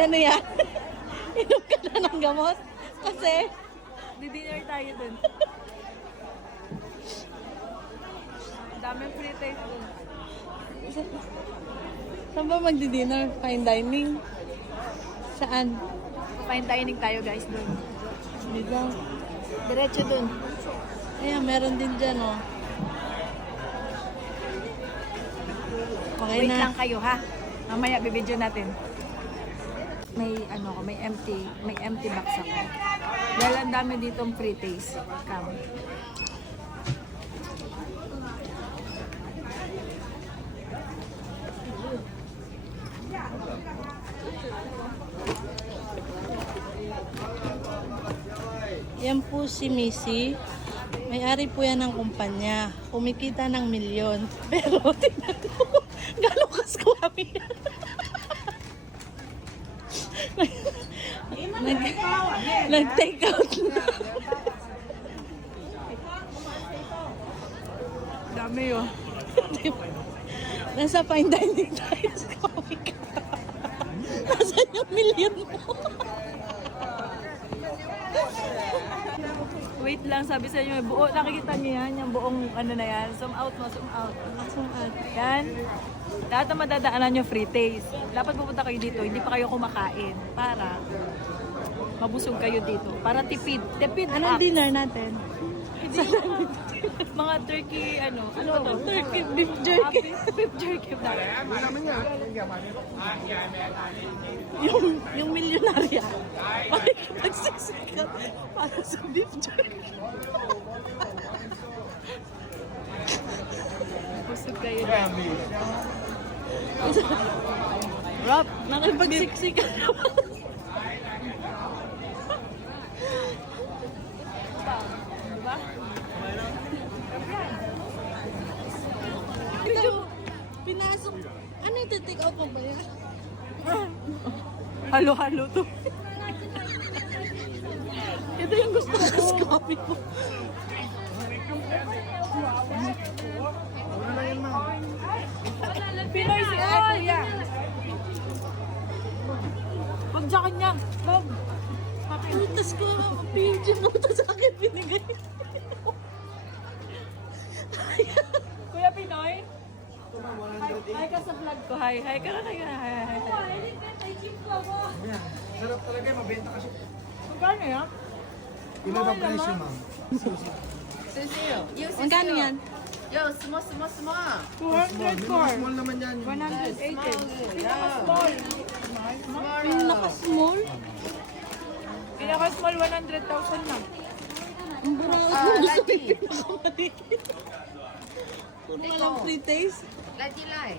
Ano yan? Inom ka na ng gamot? Kasi, Di-dinner tayo dun. Daming free taste dun. saan ba magdi-dinner? Fine dining? Saan? Fine dining tayo guys dun. Dito. Diretso dun. Ayan, meron din dyan, oh. Okay Wait na. lang kayo ha. Mamaya bibidyo natin. May may empty box ako. Dahil ang dami ditong free taste. Come. Yan po si Missy. May-ari po yan ng kumpanya. Kumikita ng milyon. Pero, tingnan mo, gano'ng kaskwami yan. Nag-take out na. Dami yun. Nasa fine dining tayo sa comic. Nasaan yung milyon mo? Wait lang, sabi sa inyo, buo, nakikita niyo yan, yung buong ano na yan. Zoom out mo, zoom out. Zoom out. Yan. Lahat na madadaanan nyo free taste. Dapat pupunta kayo dito, hindi pa kayo kumakain. Para mabusog kayo dito. Para tipid. Tipid Anong acts. dinner natin? Mga turkey, ano ba to? Turkey beef jerky. Beef jerky na. Yung milyonarya. Pakikipagsiksikan para sa beef jerky. Busog kayo dyan. Rob, nakipagsiksikan naman. Diba? Ito, pinasok. Ano yung take out mo ba yan? Halo-halo to. Ito yung gusto ko sa copy mo. Pinoy si Kuya. Huwag sa kanya. Bob. Tapos ko, pigeon mo ito sa akin binigay. Kuya Pinoy. Hi ka sa vlog ko. Hi ka na kayo. Hi. Sarap talaga, mabenta kasi. Magkano yan? Iba ba presyo, ma'am? Magkano yan? Yo, small. 200 Small naman yan. 180. Pinaka-small. Pinaka-small? Pinaka-small, 100,000 lang. Ang burang ako gusto ko yung pinakamaliit. Puro ka lang free taste. Lagi lai.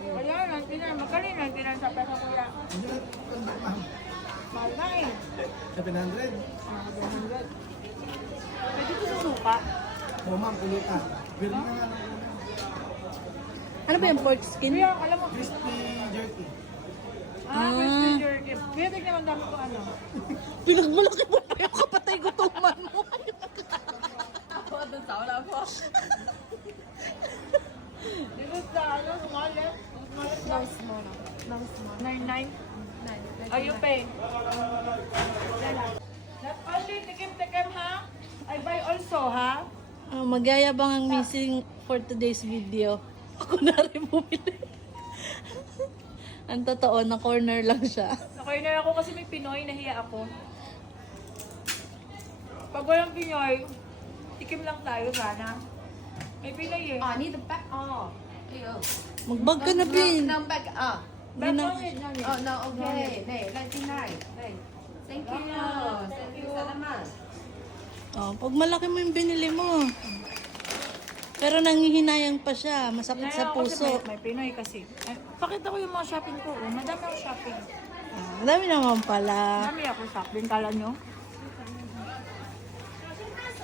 Kaya lang, magkano lang tinan sa pesa kuya? Mahal na eh. 700. Pwede ko susuka. O ma'am, pulutan. Pero na nga lang. Ano ba yung pork skin? Kuya, alam mo. Crispy jerky. Crispy jerky. Kuya, tignan ang dami ko ano. Pinagmalaki mo pa yung kapatay gutuman mo. Ako doon sa wala po. Dito sa ano, small eh. Small. 99. Are you pay? Not only tikim-tikim ha? I buy also ha? Magyayabang ang missing for today's video. Ako na rin bumili. Ang totoo, na corner lang siya. Nakainer ako kasi may Pinoy, nahiya ako. Pag walang Pinoy, tikim lang tayo sana. May Pinoy eh. Need the back. Yo. Magbag ka na, Pin. No back. Ba't na- bakit? No, okay. Nee, lagi lai. Thank you. Thank you. Salamat. Oh, pag malaki mo yung binili mo. Pero nangihinayang pa siya. Masakit sa Nahiya ako kasi puso. may Pinoy kasi. Ay, pakita ko yung mga shopping ko. Oh. Madami ako shopping. Ang dami naman pala. Madami ako shopping. Kala nyo?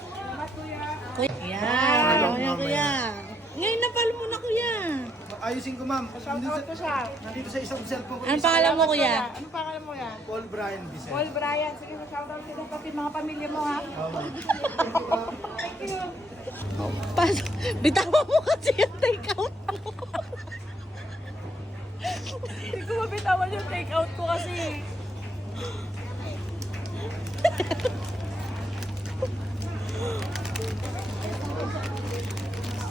Salamat kuya. Kuya, kuya. Ngayon napalo mo na, kuya. Ayusin ko, ma'am. Shout out ko siya. Nandito sa isang cellphone ko. Anong pangalan mo, kuya? Anong pangalan mo yan? Paul Brian Vicente. Paul Brian. Sige, shout out kita pati mga pamilya mo ha. Oo, ma'am. Thank you. Bitawan mo kasi yung take out mo. Hindi ko mabitawan yung take out ko kasi.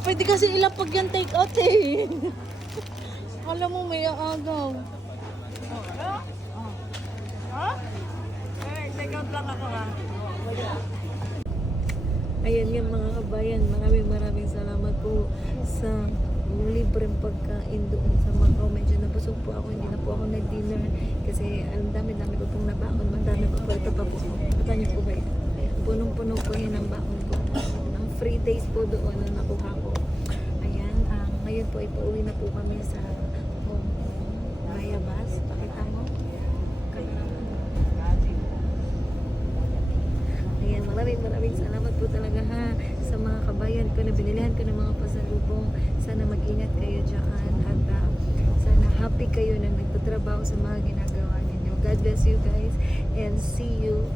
Pwede kasi ilapag yung take out eh. Alam mo, may aagaw. Ha? Eh, take out lang ako ha. Ayan nga mga kabayan, maraming salamat po sa libreng pagkain doon sa Macau. Medyo nabusog po ako, hindi na po ako nag-dinner kasi ang dami-dami ko pong nabaon. Madami pa po, ito pa po. Pata niyo po ba yan? Punong-puno po yan ang baon ko. Ang free days po doon na nakuha ko. Ayan, ngayon po ipauwi na po kami sa Hong Kong. Bayabas, pakita mo. Ayan, maraming salamat po talaga ha sa mga kabayan ko na binilihan ko ng mga pasalubong. Sana mag-ingat kayo dyan at sana happy kayo na nagtatrabaho sa mga ginagawa ninyo. God bless you guys and see you